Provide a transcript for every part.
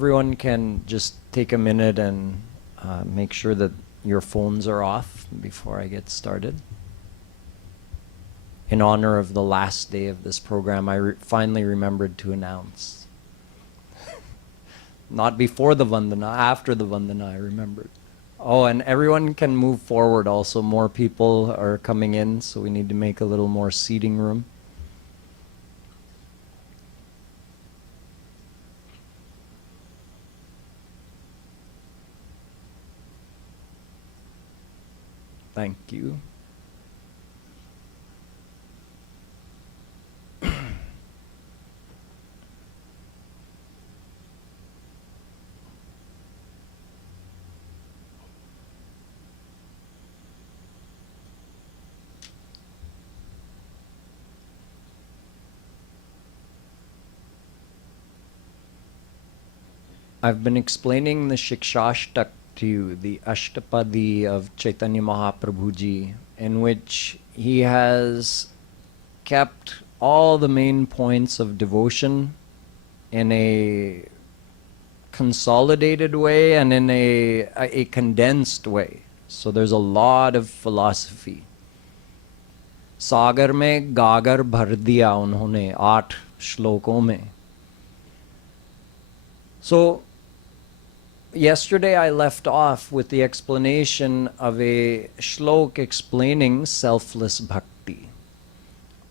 everyone can just take a minute and make sure that your phones are off before I get started. In honor of the last day of this program, I finally remembered to announce. Not before the Vandana, after the Vandana I remembered. Oh, and everyone can move forward also. More people are coming in, so we need to make a little more seating room. Thank you. I've been explaining the Shikchashtak to you, the Ashtapadi of Chaitanya Mahaprabhu Ji, in which he has kept all the main points of devotion in a consolidated way and in a condensed way. So there's a lot of philosophy. सागर में गागर भर दिया उन्होंने 8 श्लोकों में. So yesterday I left off with the explanation of a shlok explaining selfless bhakti.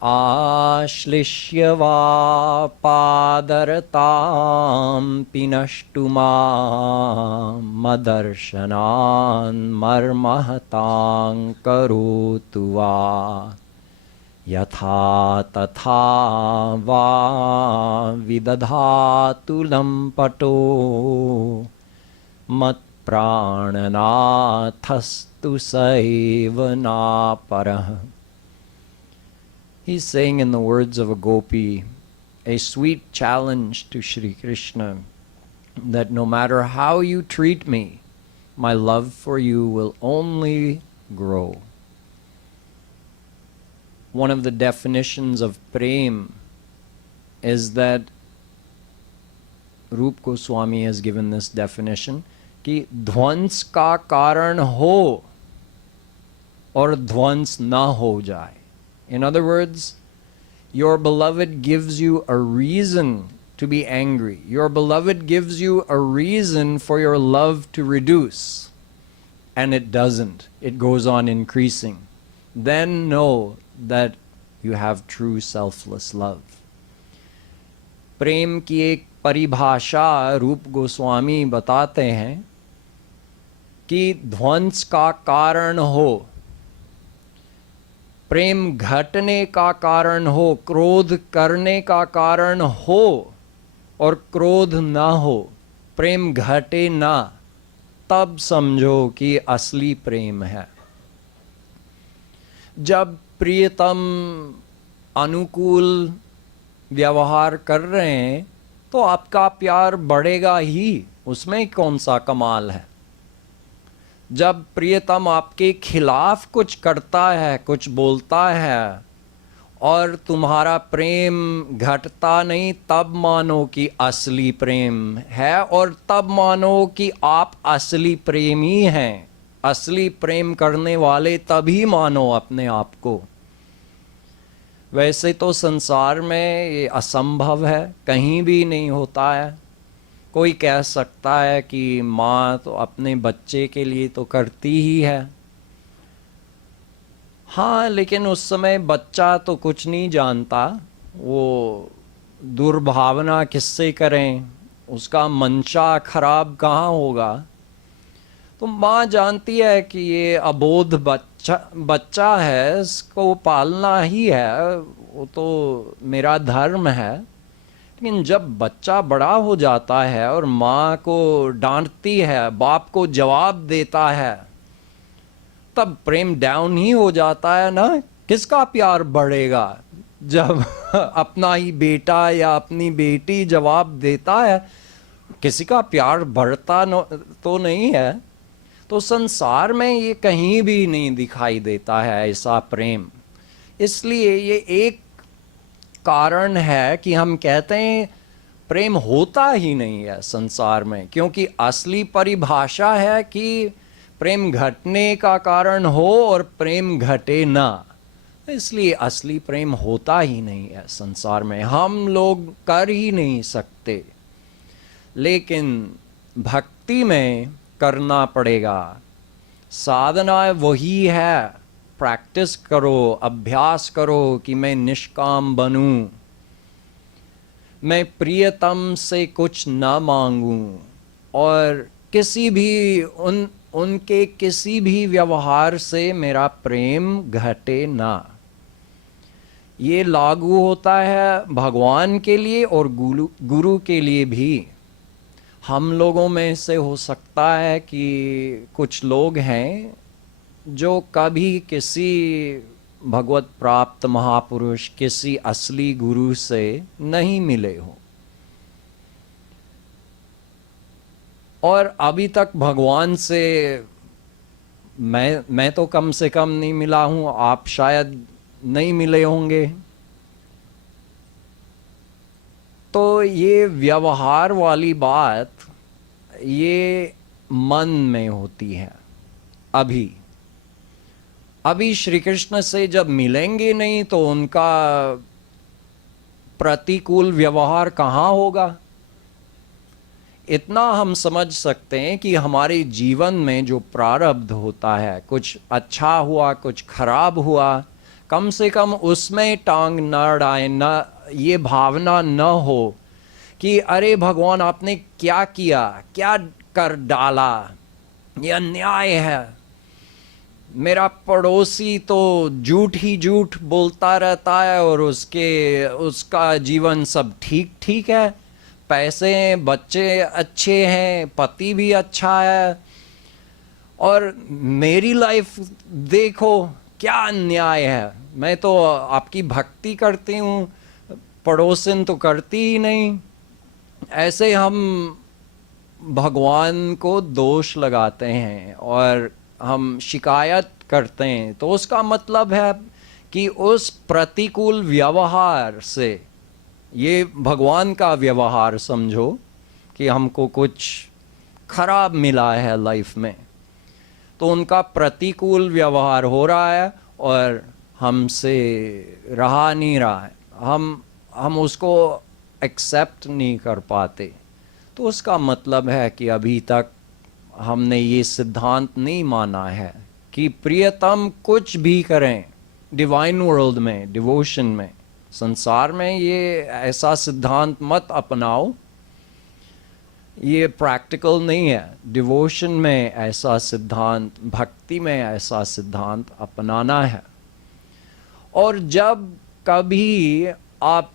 Ashlishya va padaratam pinashtuma madarshanan marmahatang karotu va yatha tatha va vidadhatu lampato mat prananathastu saiva na parah. He's saying in the words of a gopi, a sweet challenge to Shri Krishna, that no matter how you treat me, my love for you will only grow. One of the definitions of prem is that Rup Goswami has given this definition, कि ध्वंस का कारण हो और ध्वंस ना हो जाए. In other words, your beloved gives you a reason to be angry. Your beloved gives you a reason for your love to reduce, and it doesn't. It goes on increasing. Then know that you have true selfless love. प्रेम की एक परिभाषा रूप गोस्वामी बताते हैं कि ध्वंस का कारण हो, प्रेम घटने का कारण हो, क्रोध करने का कारण हो और क्रोध ना हो, प्रेम घटे ना, तब समझो कि असली प्रेम है. जब प्रियतम अनुकूल व्यवहार कर रहे हैं तो आपका प्यार बढ़ेगा ही, उसमें कौन सा कमाल है. जब प्रियतम आपके खिलाफ कुछ करता है, कुछ बोलता है और तुम्हारा प्रेम घटता नहीं, तब मानो कि असली प्रेम है और तब मानो कि आप असली प्रेमी हैं. असली प्रेम करने वाले तभी मानो अपने आप को. वैसे तो संसार में ये असंभव है, कहीं भी नहीं होता है. कोई कह सकता है कि माँ तो अपने बच्चे के लिए तो करती ही है. हाँ, लेकिन उस समय बच्चा तो कुछ नहीं जानता, वो दुर्भावना किससे करें, उसका मंशा खराब कहाँ होगा. तो माँ जानती है कि ये अबोध बच्चा है, इसको पालना ही है, वो तो मेरा धर्म है. लेकिन जब बच्चा बड़ा हो जाता है और माँ को डांटती है, बाप को जवाब देता है, तब प्रेम डाउन ही हो जाता है ना. किसका प्यार बढ़ेगा जब अपना ही बेटा या अपनी बेटी जवाब देता है, किसी का प्यार बढ़ता तो नहीं है. तो संसार में ये कहीं भी नहीं दिखाई देता है ऐसा प्रेम. इसलिए ये एक कारण है कि हम कहते हैं प्रेम होता ही नहीं है संसार में, क्योंकि असली परिभाषा है कि प्रेम घटने का कारण हो और प्रेम घटे ना। इसलिए असली प्रेम होता ही नहीं है संसार में, हम लोग कर ही नहीं सकते। लेकिन भक्ति में करना पड़ेगा। साधना वही है, प्रैक्टिस करो, अभ्यास करो कि मैं निष्काम बनूं, मैं प्रियतम से कुछ न मांगूं, और किसी भी उनके किसी भी व्यवहार से मेरा प्रेम घटे ना। ये लागू होता है भगवान के लिए और गुरु के लिए भी। हम लोगों में से हो सकता है कि कुछ लोग हैं जो कभी किसी भगवत प्राप्त महापुरुष, किसी असली गुरु से नहीं मिले हो, और अभी तक भगवान से मैं तो कम से कम नहीं मिला हूं, आप शायद नहीं मिले होंगे। तो ये व्यवहार वाली बात ये मन में होती है। अभी श्री कृष्ण से जब मिलेंगे नहीं तो उनका प्रतिकूल व्यवहार कहाँ होगा। इतना हम समझ सकते हैं कि हमारे जीवन में जो प्रारब्ध होता है, कुछ अच्छा हुआ कुछ खराब हुआ, कम से कम उसमें टांग न अड़ाए, न ये भावना न हो कि अरे भगवान आपने क्या किया, क्या कर डाला, ये अन्याय है, मेरा पड़ोसी तो झूठ ही झूठ बोलता रहता है और उसका जीवन सब ठीक ठीक है, पैसे हैं, बच्चे अच्छे हैं, पति भी अच्छा है, और मेरी लाइफ देखो क्या अन्याय है। मैं तो आपकी भक्ति करती हूँ, पड़ोसन तो करती ही नहीं। ऐसे हम भगवान को दोष लगाते हैं और हम शिकायत करते हैं। तो उसका मतलब है कि उस प्रतिकूल व्यवहार से, ये भगवान का व्यवहार समझो कि हमको कुछ खराब मिला है लाइफ में, तो उनका प्रतिकूल व्यवहार हो रहा है और हमसे रहा नहीं रहा है, हम उसको एक्सेप्ट नहीं कर पाते। तो उसका मतलब है कि अभी तक हमने ये सिद्धांत नहीं माना है कि प्रियतम कुछ भी करें डिवाइन वर्ल्ड में, डिवोशन में, संसार में ये ऐसा सिद्धांत मत अपनाओ, ये प्रैक्टिकल नहीं है। डिवोशन में ऐसा सिद्धांत, भक्ति में ऐसा सिद्धांत अपनाना है। और जब कभी आप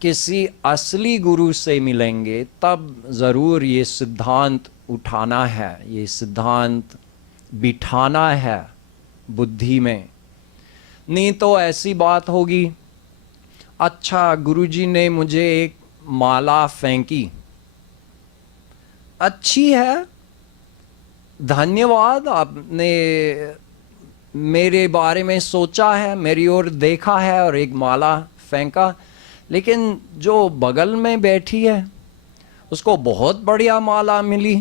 किसी असली गुरु से मिलेंगे तब ज़रूर ये सिद्धांत उठाना है, ये सिद्धांत बिठाना है बुद्धि में। नहीं तो ऐसी बात होगी, अच्छा गुरुजी ने मुझे एक माला फेंकी, अच्छी है, धन्यवाद, आपने मेरे बारे में सोचा है, मेरी ओर देखा है और एक माला फेंका। लेकिन जो बगल में बैठी है उसको बहुत बढ़िया माला मिली।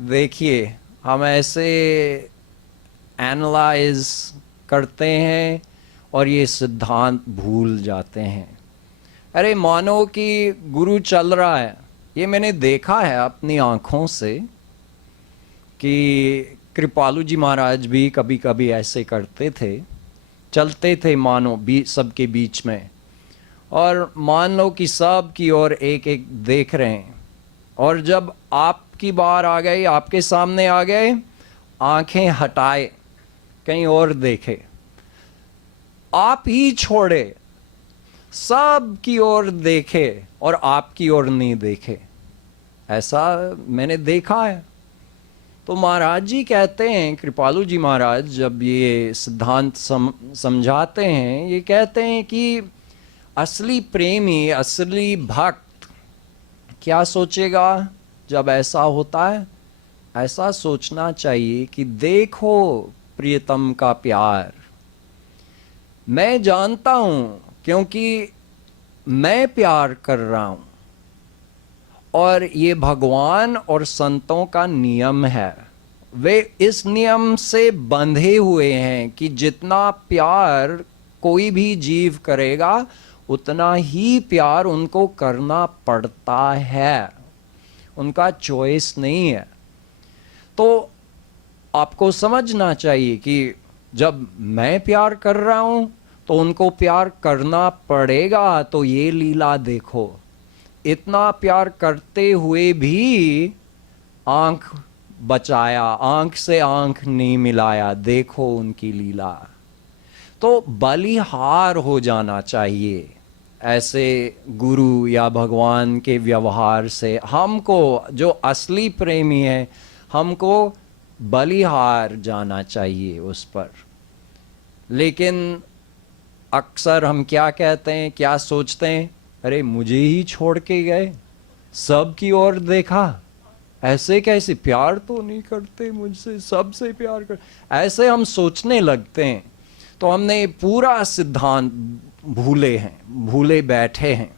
देखिए, हम ऐसे एनालाइज करते हैं और ये सिद्धांत भूल जाते हैं। अरे मानो कि गुरु चल रहा है, ये मैंने देखा है अपनी आँखों से कि कृपालु जी महाराज भी कभी कभी ऐसे करते थे, चलते थे मानो सबके बीच में, और मान लो कि सब की ओर एक एक देख रहे हैं, और जब आपकी बार आ गई, आपके सामने आ गए, आंखें हटाए, कहीं और देखे, आप ही छोड़े, सब की ओर देखे और आपकी ओर नहीं देखे। ऐसा मैंने देखा है। तो महाराज जी कहते हैं, कृपालु जी महाराज जब ये सिद्धांत समझाते हैं, ये कहते हैं कि असली प्रेमी, असली भक्त क्या सोचेगा जब ऐसा होता है? ऐसा सोचना चाहिए कि देखो प्रियतम का प्यार, मैं जानता हूँ क्योंकि मैं प्यार कर रहा हूं और ये भगवान और संतों का नियम है। वे इस नियम से बंधे हुए हैं कि जितना प्यार कोई भी जीव करेगा उतना ही प्यार उनको करना पड़ता है, उनका चॉइस नहीं है। तो आपको समझना चाहिए कि जब मैं प्यार कर रहा हूं तो उनको प्यार करना पड़ेगा। तो ये लीला देखो, इतना प्यार करते हुए भी आंख बचाया, आंख से आंख नहीं मिलाया, देखो उनकी लीला। तो बलिहार हो जाना चाहिए ऐसे गुरु या भगवान के व्यवहार से। हमको जो असली प्रेमी है, हमको बलिहार जाना चाहिए उस पर। लेकिन अक्सर हम क्या कहते हैं, क्या सोचते हैं, अरे मुझे ही छोड़ के गए, सब की ओर देखा, ऐसे कैसे, प्यार तो नहीं करते मुझसे, सबसे प्यार कर, ऐसे हम सोचने लगते हैं। तो हमने पूरा सिद्धांत भूले हैं, भूले बैठे हैं।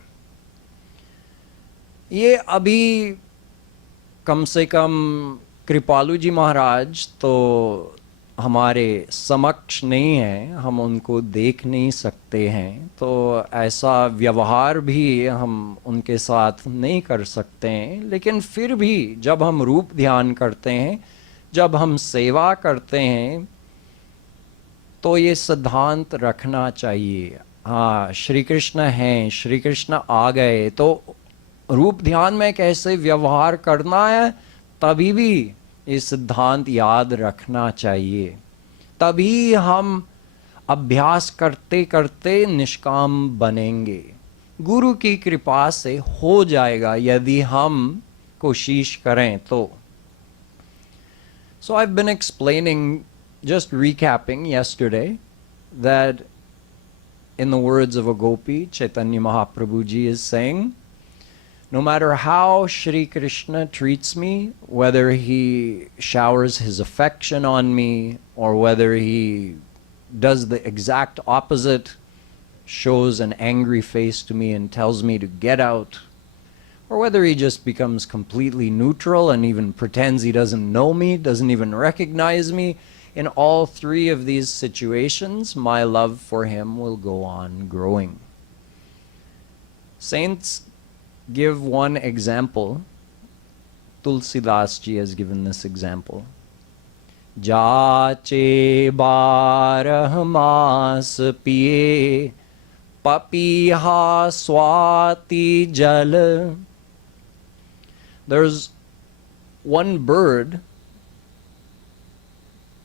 ये अभी कम से कम कृपालु जी महाराज तो हमारे समक्ष नहीं है, हम उनको देख नहीं सकते हैं, तो ऐसा व्यवहार भी हम उनके साथ नहीं कर सकते हैं। लेकिन फिर भी जब हम रूप ध्यान करते हैं, जब हम सेवा करते हैं, तो ये सिद्धांत रखना चाहिए। हाँ, श्री कृष्ण हैं, श्री कृष्ण आ गए, तो रूप ध्यान में कैसे व्यवहार करना है, तभी भी ये सिद्धांत याद रखना चाहिए। तभी हम अभ्यास करते करते निष्काम बनेंगे। गुरु की कृपा से हो जाएगा यदि हम कोशिश करें तो। So I've been explaining, just recapping yesterday, that in the words of a gopi, Chaitanya Mahaprabhu ji is saying, no matter how Shri Krishna treats me, whether he showers his affection on me or whether he does the exact opposite, shows an angry face to me and tells me to get out, or whether he just becomes completely neutral and even pretends he doesn't know me, doesn't even recognize me, in all three of these situations, my love for him will go on growing. Saints give one example. Tulsidas ji has given this example. Jache barah maas piye papiha swati jal. There's one bird,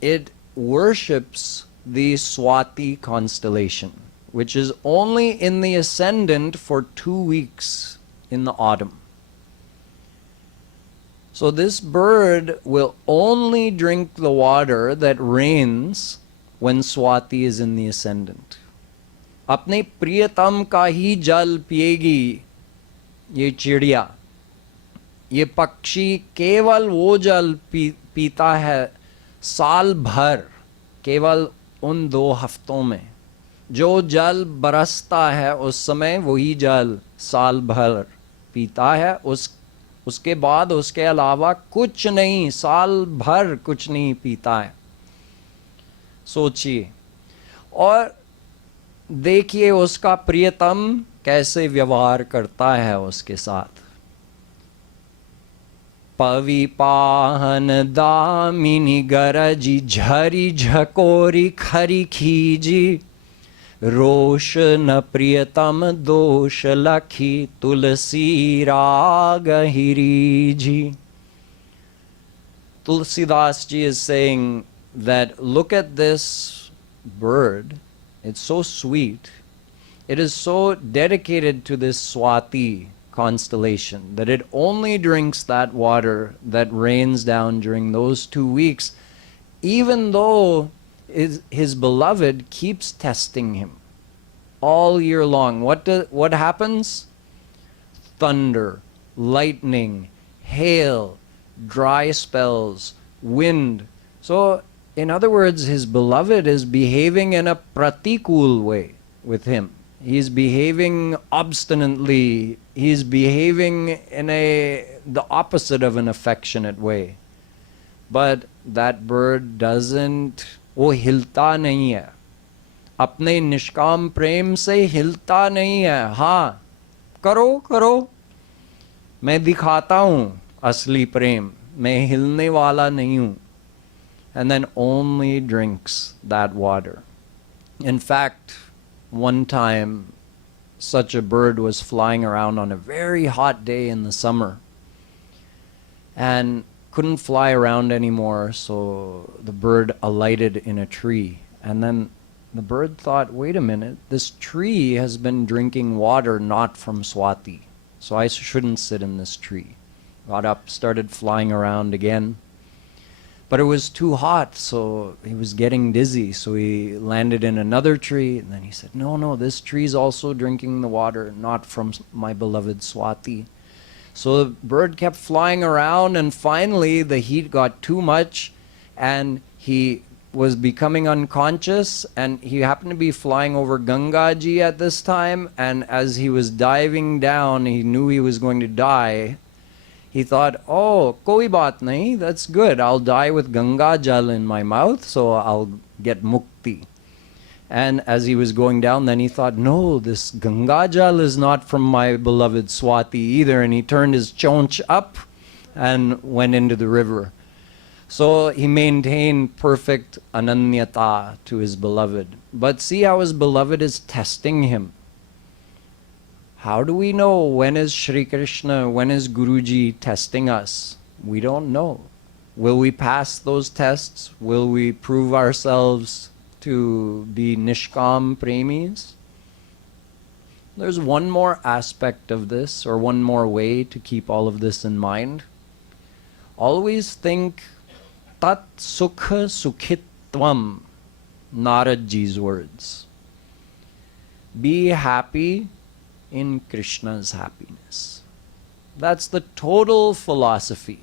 it worships the Swati constellation, which is only in the ascendant for 2 weeks in the autumn. So this bird will only drink the water that rains when Swati is in the ascendant. अपने प्रियतम का ही जल पिएगी ये चिड़िया, ये पक्षी केवल वो जल पीता है साल भर, केवल उन 2 हफ्तों में। जो जल बरसता है उस समय वही जल साल भर पीता है, उसके बाद उसके अलावा कुछ नहीं, साल भर कुछ नहीं पीता है। सोचिए और देखिए उसका प्रियतम कैसे व्यवहार करता है उसके साथ। पविपाहन दामिनी गरजी झरी झकोरी खरी खीजी, रोष न प्रियतम दोष लखी तुलसी राग हिरीजी. Tulsidas ji is saying that look at this bird, it's so sweet, it is so dedicated to this Swati constellation that it only drinks that water that rains down during those 2 weeks, even though his beloved keeps testing him all year long. What happens? Thunder, lightning, hail, dry spells, wind. So in other words, his beloved is behaving in a pratikul way with him. He's behaving obstinately. He's behaving in the opposite of an affectionate way. But that bird doesn't, वो हिलता नहीं है, अपने निष्काम प्रेम से हिलता नहीं है. हाँ, करो करो, मैं दिखाता हूँ असली प्रेम, मैं हिलने वाला नहीं हूँ. And then only drinks that water. In fact, one time such a bird was flying around on a very hot day in the summer and couldn't fly around anymore, so the bird alighted in a tree. And then the bird thought, wait a minute, this tree has been drinking water not from Swati, so I shouldn't sit in this tree. Got up, started flying around again. But it was too hot, so he was getting dizzy, so he landed in another tree, and then he said, no, this tree's also drinking the water, not from my beloved Swati. So the bird kept flying around, and finally the heat got too much, and he was becoming unconscious, and he happened to be flying over Ganga Ji at this time, and as he was diving down, he knew he was going to die. He thought, oh, koi baat nahi, that's good. I'll die with Ganga Jal in my mouth, so I'll get mukti. And as he was going down, then he thought, no, this Ganga Jal is not from my beloved Swati either. And he turned his chonch up and went into the river. So he maintained perfect ananyata to his beloved. But see how his beloved is testing him. How do we know when is Shri Krishna, when is Guruji testing us? We don't know. Will we pass those tests? Will we prove ourselves to be Nishkam Premis? There's one more aspect of this, or one more way to keep all of this in mind. Always think Tat Sukha Sukhitvam, Naradji's words. Be happy in Krishna's happiness. That's the total philosophy.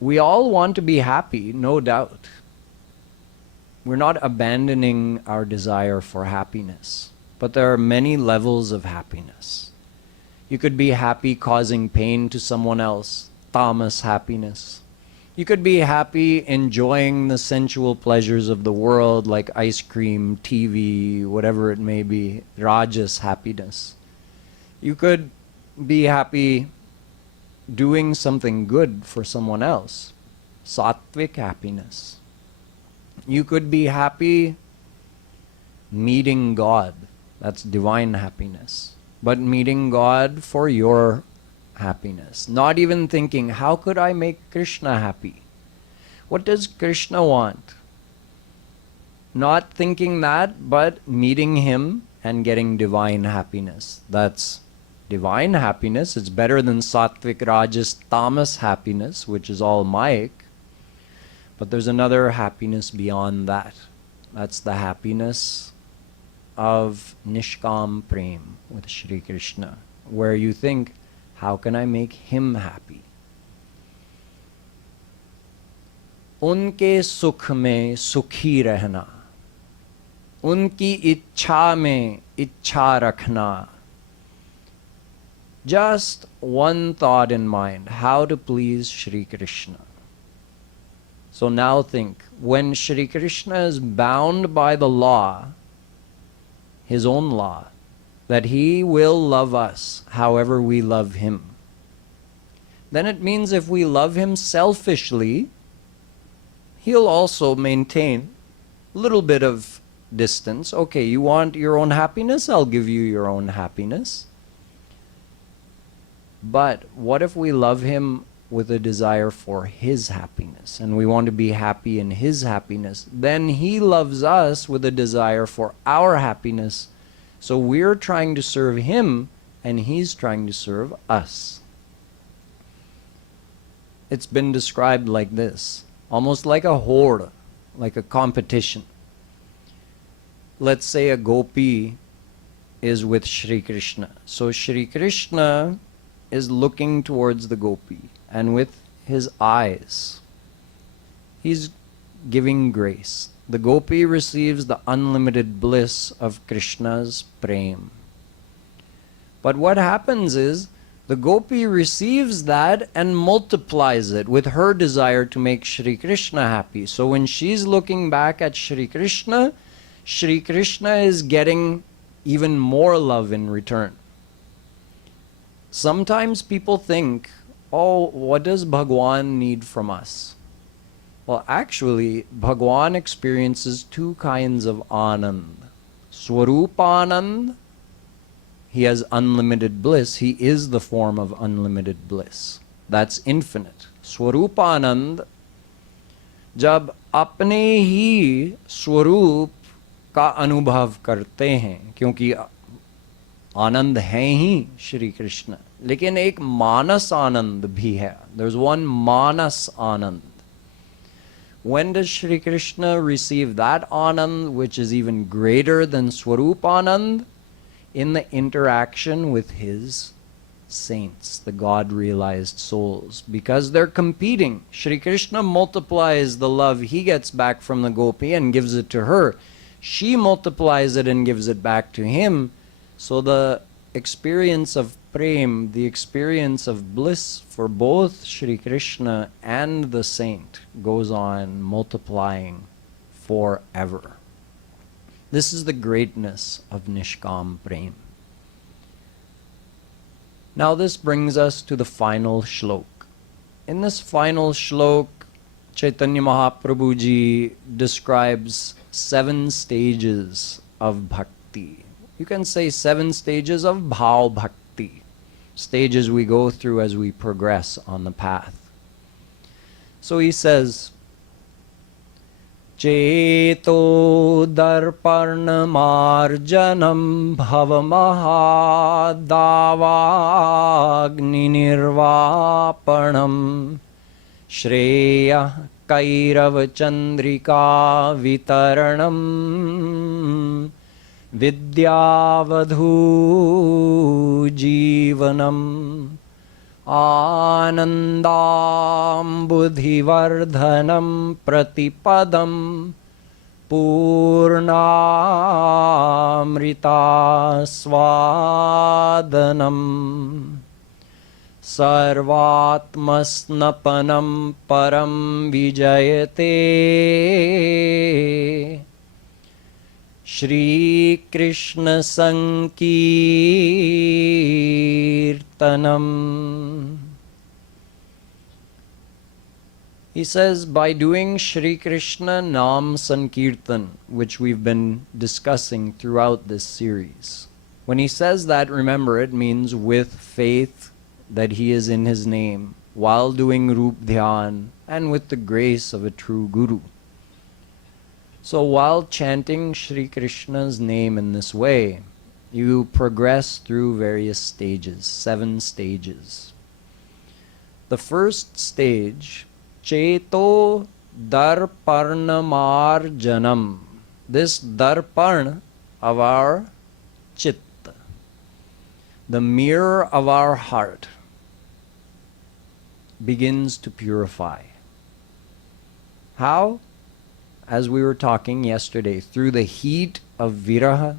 We all want to be happy, no doubt. We're not abandoning our desire for happiness, but there are many levels of happiness. You could be happy causing pain to someone else, tamas happiness. You could be happy enjoying the sensual pleasures of the world like ice cream, TV, whatever it may be, rajas happiness. You could be happy doing something good for someone else, sattvic happiness. You could be happy meeting God, that's divine happiness, but meeting God for your happiness. Not even thinking, how could I make Krishna happy? What does Krishna want? Not thinking that, but meeting him and getting divine happiness. That's divine happiness. It's better than sattvic, rajas, tamas happiness, which is all Mike. But there's another happiness beyond that. That's the happiness of Nishkam Prem with Shri Krishna, where you think, how can I make him happy? Unke sukh mein sukhi rehna, unki ichha mein ichha rakhna. Just one thought in mind, how to please Shri Krishna. So now think, when Shri Krishna is bound by the law, his own law, that he will love us however we love him, then it means if we love him selfishly, he'll also maintain a little bit of distance. Okay, you want your own happiness? I'll give you your own happiness. But what if we love him with a desire for his happiness, and we want to be happy in his happiness? Then he loves us with a desire for our happiness. So we're trying to serve him, and he's trying to serve us. It's been described like this, almost like a horde, like a competition. Let's say a gopi is with Shri Krishna. So Shri Krishna is looking towards the gopi, and with his eyes, he's giving grace. The gopi receives the unlimited bliss of Krishna's prem. But what happens is, the gopi receives that and multiplies it with her desire to make Shri Krishna happy. So when she's looking back at Shri Krishna is getting even more love in return. Sometimes people think, oh, what does Bhagwan need from us? Well, actually, Bhagwan experiences two kinds of anand. Swarupanand, he has unlimited bliss. He is the form of unlimited bliss. That's infinite. Swarupanand, जब अपने ही स्वरूप का अनुभव करते हैं, क्योंकि आनंद हैं ही श्री कृष्ण, लेकिन एक मानस आनंद भी है. There's one manas anand. When does Shri Krishna receive that anand, which is even greater than Swarup Anand? In the interaction with his saints, the God-realized souls, because they're competing. Shri Krishna multiplies the love he gets back from the gopi and gives it to her. She multiplies it and gives it back to him. So the experience of prem, the experience of bliss for both Shri Krishna and the saint, goes on multiplying forever. This is the greatness of Nishkam Prem. Now this brings us to the final shlok. In this final shlok, Chaitanya Mahaprabhu ji describes 7 stages of bhakti. You can say 7 stages of bhav bhakti, stages we go through as we progress on the path. So he says, Cheto darparnamarjanam bhavamahadavagni nirvapanam shreya kairav chandrika vitaranam vidyavadhu jivanam Anandam buddhivardhanam pratipadam purnamrita swadanam sarvatmasnapanam param vijayate Shri Krishna Sankirtanam. He says, by doing Shri Krishna Nam Sankirtan, which we've been discussing throughout this series. When he says that, remember, it means with faith that he is in his name, while doing Rup Dhyan, and with the grace of a true Guru. So while chanting Shri Krishna's name in this way, you progress through various stages, 7 stages. The first stage, Cheto Darparnamarjanam. This Darpan of our Chitta, the mirror of our heart, begins to purify. How? As we were talking yesterday, through the heat of viraha,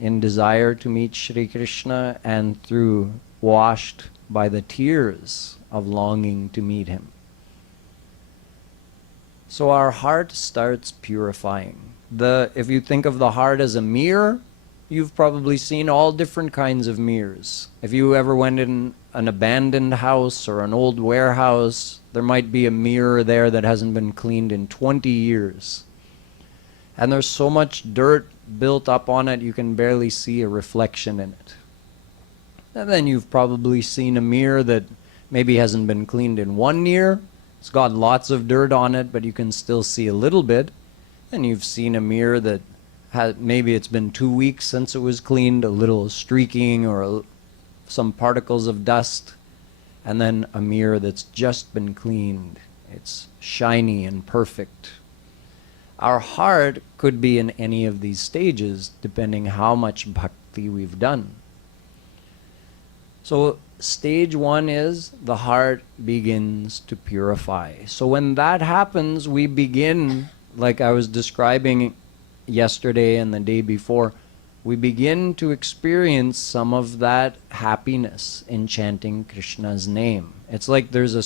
in desire to meet Shri Krishna, and through washed by the tears of longing to meet him. So our heart starts purifying. If you think of the heart as a mirror, you've probably seen all different kinds of mirrors. If you ever went in an abandoned house or an old warehouse, there might be a mirror there that hasn't been cleaned in 20 years. And there's so much dirt built up on it, you can barely see a reflection in it. And then you've probably seen a mirror that maybe hasn't been cleaned in 1 year. It's got lots of dirt on it, but you can still see a little bit. And you've seen a mirror that maybe it's been 2 weeks since it was cleaned, a little streaking or some particles of dust. And then a mirror that's just been cleaned. It's shiny and perfect. Our heart could be in any of these stages, depending how much bhakti we've done. So stage 1 is the heart begins to purify. So when that happens, we begin like I was describing yesterday and the day before, we begin to experience some of that happiness in chanting Krishna's name. It's like there's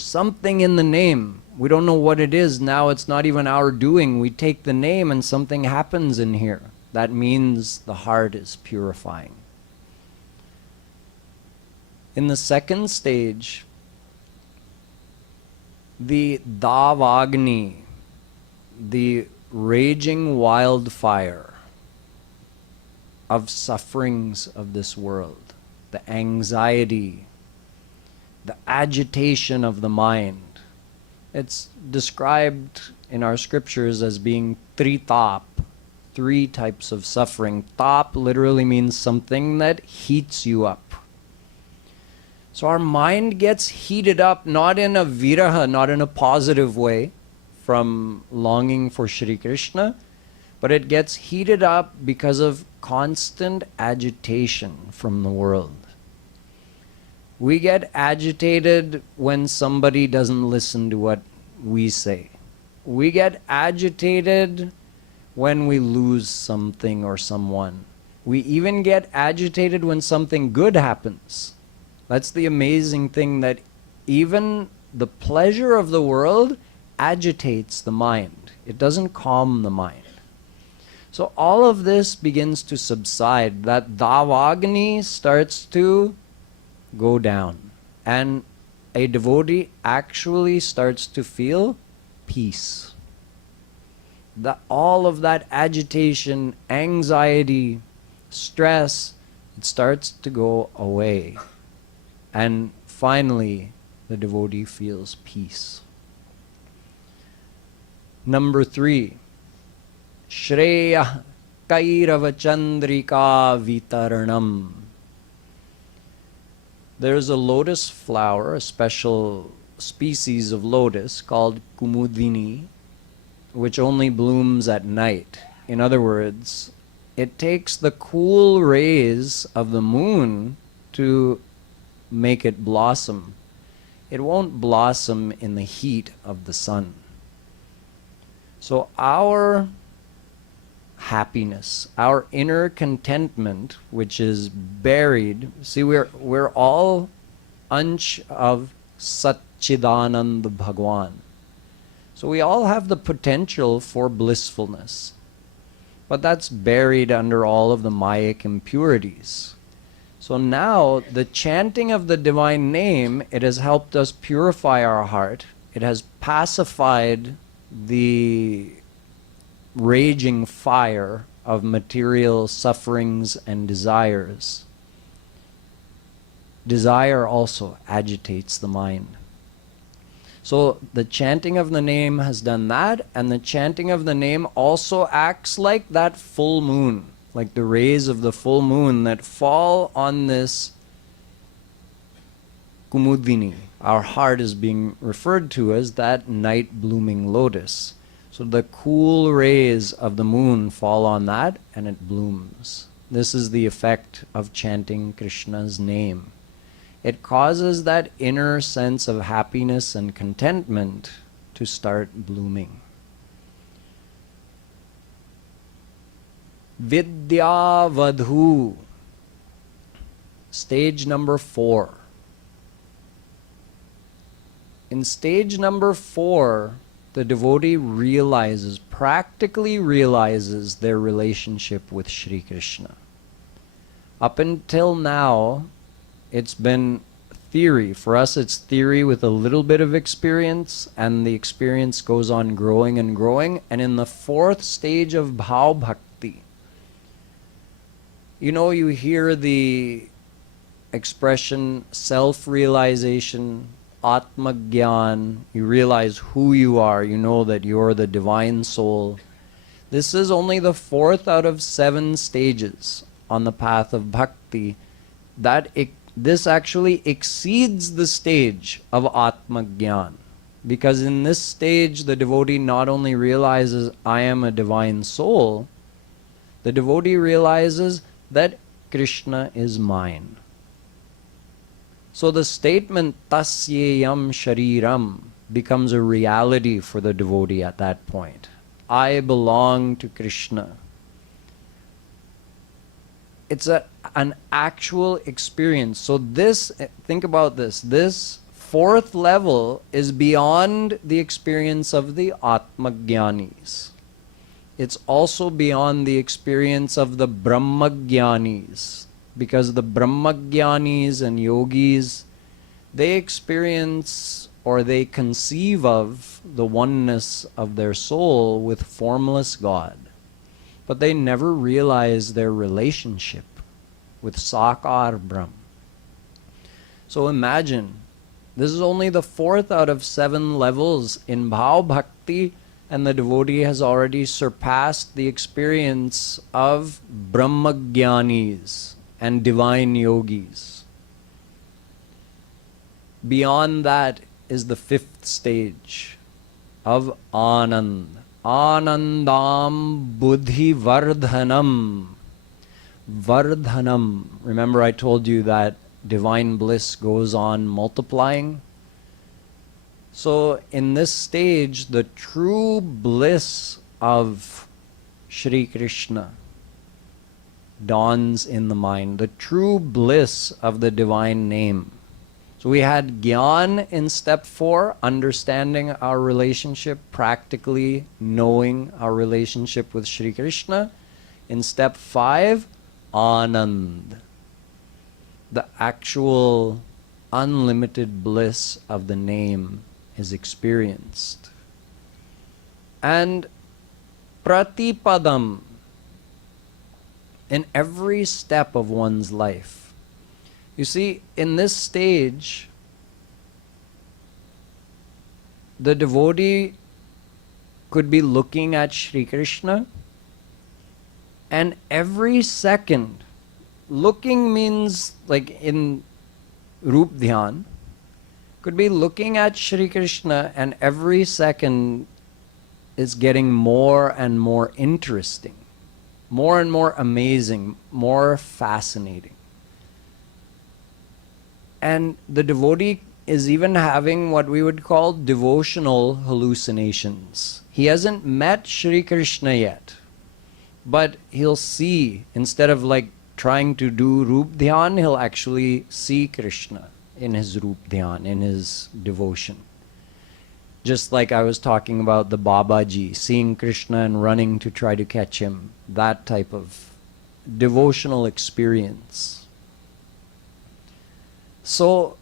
something in the name. We don't know what it is. Now it's not even our doing. We take the name and something happens in here. That means the heart is purifying. In the second stage, the Davagni, the raging wildfire of sufferings of this world, the anxiety, the agitation of the mind. It's described in our scriptures as being tritap, three types of suffering. Tap literally means something that heats you up. So our mind gets heated up, not in a viraha, not in a positive way, from longing for Shri Krishna, but it gets heated up because of constant agitation from the world. We get agitated when somebody doesn't listen to what we say. We get agitated when we lose something or someone. We even get agitated when something good happens. That's the amazing thing, that even the pleasure of the world agitates the mind. It doesn't calm the mind. So all of this begins to subside. That Davagni starts to go down. And a devotee actually starts to feel peace. All of that agitation, anxiety, stress, it starts to go away. And finally, the devotee feels peace. Number 3, Shreya Kairava Chandrika Vitaranam. There's a lotus flower, a special species of lotus called Kumudini, which only blooms at night. In other words, it takes the cool rays of the moon to make it blossom. It won't blossom in the heat of the sun. So our happiness, our inner contentment, which is buried, see, we're all ansh of Satchidanand Bhagwan. So we all have the potential for blissfulness, but that's buried under all of the Mayic impurities. So now the chanting of the divine name, it has helped us purify our heart. It has pacified the raging fire of material sufferings and desires. Desire also agitates the mind. So the chanting of the name has done that, and the chanting of the name also acts like that full moon, like the rays of the full moon that fall on this Kumudini. Our heart is being referred to as that night blooming lotus. So the cool rays of the moon fall on that and it blooms. This is the effect of chanting Krishna's name. It causes that inner sense of happiness and contentment to start blooming. Vidya Vadhu, stage number 4. In stage number 4, the devotee practically realizes their relationship with Shri Krishna. Up until now, it's been theory. For us, it's theory with a little bit of experience, and the experience goes on growing and growing. And in the 4th stage of Bhav Bhakti, you hear the expression self-realization, Atma-gyan. You realize who you are. You know that you're the divine soul. This is only the 4th out of 7 stages on the path of bhakti. This actually exceeds the stage of Atma-gyan. Because in this stage, the devotee not only realizes, I am a divine soul, the devotee realizes that Krishna is mine. So the statement tasyeyam shariram, becomes a reality for the devotee at that point. I belong to Krishna. It's an actual experience. So this, think about this, this fourth level is beyond the experience of the Atmagyanis. It's also beyond the experience of the Brahmagyanis, because the Brahmagyanis and yogis, they experience or they conceive of the oneness of their soul with formless God, but they never realize their relationship with Sakar Brahm. So imagine, this is only the fourth out of 7 levels in Bhav Bhakti, and the devotee has already surpassed the experience of Brahmagyanis and divine yogis. Beyond that is the 5th stage of Anand. Anandam Buddhi Vardhanam. Vardhanam. Remember I told you that divine bliss goes on multiplying? So in this stage, the true bliss of Shri Krishna dawns in the mind. The true bliss of the divine name. So we had Gyan in step 4, understanding our relationship, practically knowing our relationship with Shri Krishna. In step 5, Anand, the actual unlimited bliss of the name is experienced. And Pratipadam, in every step of one's life. You see, in this stage, the devotee could be looking at Shri Krishna, and every second, looking means like in Rup Dhyan, could be looking at Shri Krishna, and every second is getting more and more interesting, more and more amazing, more fascinating. And the devotee is even having what we would call devotional hallucinations. He hasn't met Shri Krishna yet, but he'll see, instead of like trying to do Rup Dhyan, he'll actually see Krishna in his Rup Dhyan, in his devotion. Just like I was talking about the Babaji, seeing Krishna and running to try to catch him, that type of devotional experience. So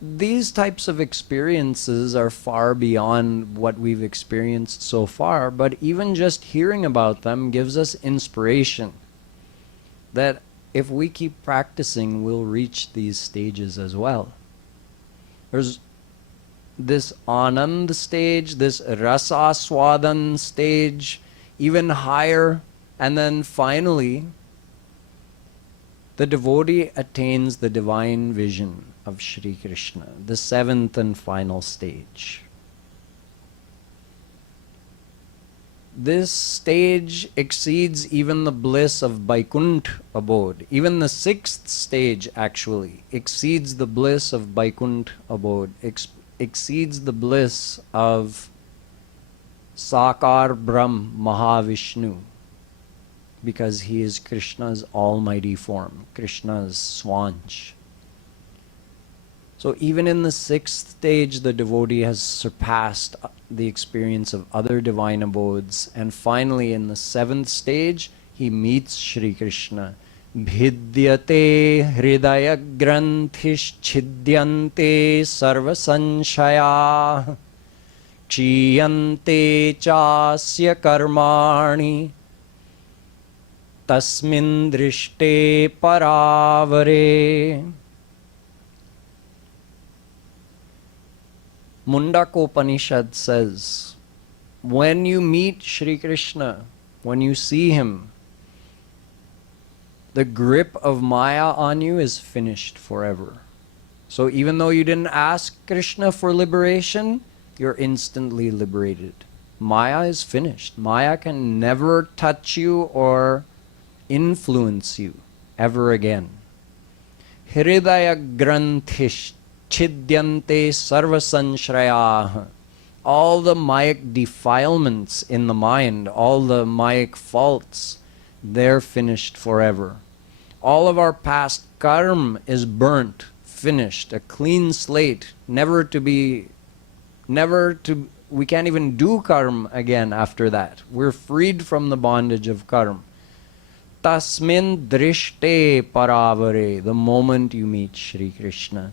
these types of experiences are far beyond what we've experienced so far, but even just hearing about them gives us inspiration that if we keep practicing, we'll reach these stages as well. There's this Anand stage, this Rasa Swadan stage, even higher, and then finally the devotee attains the divine vision of Shri Krishna, the 7th and final stage. This stage exceeds even the bliss of Vaikuntha abode. Even the 6th stage actually exceeds the bliss of Vaikuntha abode, exceeds the bliss of Sakar Brahm Mahavishnu, because he is Krishna's almighty form, Krishna's Swanch. So even in the 6th stage, the devotee has surpassed the experience of other divine abodes. And finally, in the 7th stage, he meets Shri Krishna. Bhidyate hridaya granthish chhidyante sarva sanshaya chiyante chasya karmani tasmin drishte paravare. Mundakopanishad says, when you meet Shri Krishna, when you see him, the grip of Maya on you is finished forever. So even though you didn't ask Krishna for liberation, you're instantly liberated. Maya is finished. Maya can never touch you or influence you ever again. Hridaya granthish Chidyante sarva sanshrayah. All the mayic defilements in the mind, all the mayic faults, they're finished forever. All of our past karma is burnt, finished, a clean slate, we can't even do karma again after that. We're freed from the bondage of karma. Tasmin drishte paravare, the moment you meet Shri Krishna.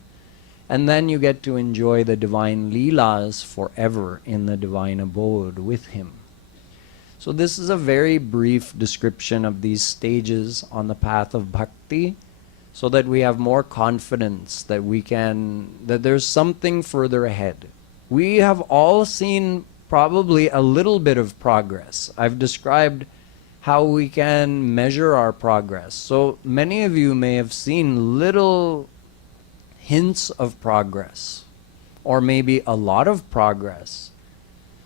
And then you get to enjoy the divine leelas forever in the divine abode with him. So this is a very brief description of these stages on the path of bhakti, so that we have more confidence that that there's something further ahead. We have all seen probably a little bit of progress. I've described how we can measure our progress. So many of you may have seen little hints of progress, or maybe a lot of progress.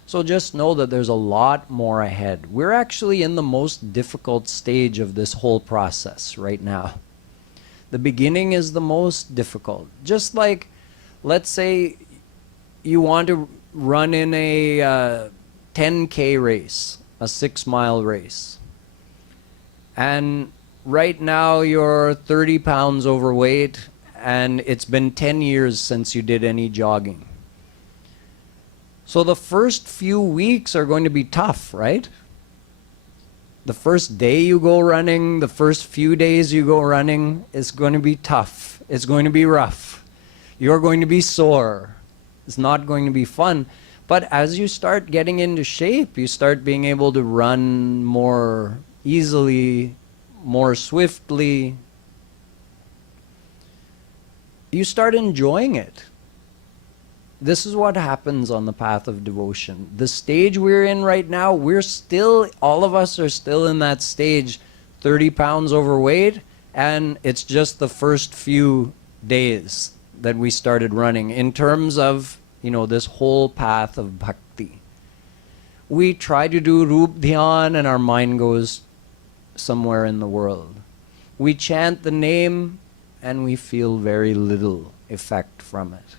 So just know that there's a lot more ahead. We're actually in the most difficult stage of this whole process right now. The beginning is the most difficult. Just like, let's say you want to run in a 10K race, a 6-mile race. And right now you're 30 pounds overweight, and it's been 10 years since you did any jogging. So the first few weeks are going to be tough, right? The first day you go running, the first few days you go running, is going to be tough. It's going to be rough. You're going to be sore. It's not going to be fun. But as you start getting into shape, you start being able to run more easily, more swiftly. You start enjoying it. This is what happens on the path of devotion. The stage we're in right now, all of us are still in that stage, 30 pounds overweight, and it's just the first few days that we started running in terms of, this whole path of bhakti. We try to do Rup Dhyan and our mind goes somewhere in the world. We chant the name and we feel very little effect from it.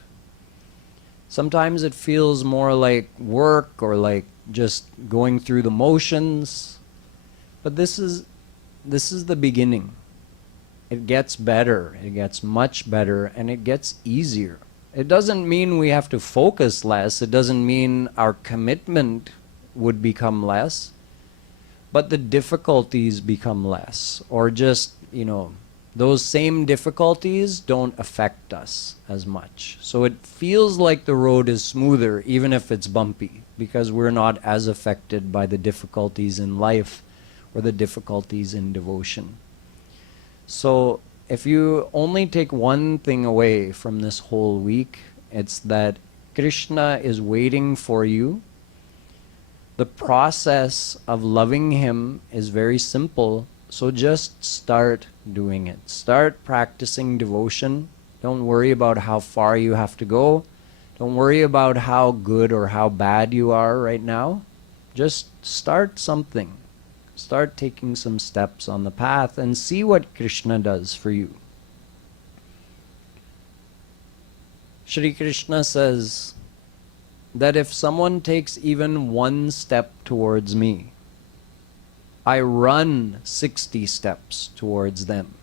Sometimes it feels more like work or like just going through the motions. But this is the beginning. It gets better, it gets much better, and it gets easier. It doesn't mean we have to focus less, it doesn't mean our commitment would become less, but the difficulties become less, or just, those same difficulties don't affect us as much. So it feels like the road is smoother, even if it's bumpy, because we're not as affected by the difficulties in life or the difficulties in devotion. So if you only take one thing away from this whole week, it's that Krishna is waiting for you. The process of loving him is very simple. So just start doing it. Start practicing devotion. Don't worry about how far you have to go. Don't worry about how good or how bad you are right now. Just start something. Start taking some steps on the path and see what Krishna does for you. Shri Krishna says that if someone takes even one step towards me, I run 60 steps towards them.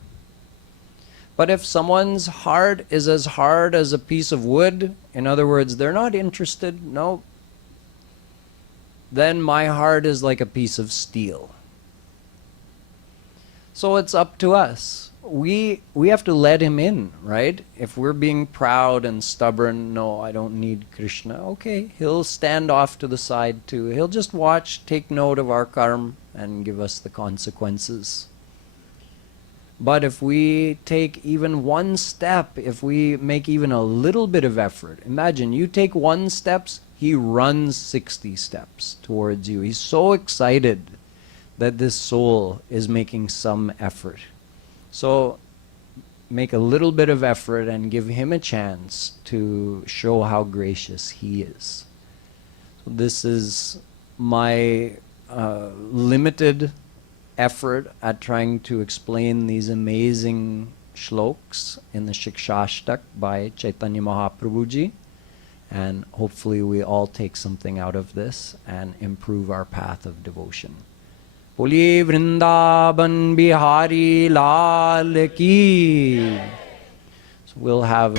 But if someone's heart is as hard as a piece of wood, in other words, they're not interested, no, then my heart is like a piece of steel. So it's up to us. We have to let him in, right? If we're being proud and stubborn, no, I don't need Krishna. Okay, he'll stand off to the side too. He'll just watch, take note of our karma, and give us the consequences. But if we take even one step, if we make even a little bit of effort, imagine you take 1 step, he runs 60 steps towards you. He's so excited that this soul is making some effort. So make a little bit of effort and give him a chance to show how gracious he is. So this is my limited effort at trying to explain these amazing shloks in the Shikchashtak by Chaitanya Mahaprabhu ji, and hopefully we all take something out of this and improve our path of devotion. Boliye Vrindavan Bihari Lal ki. So we'll have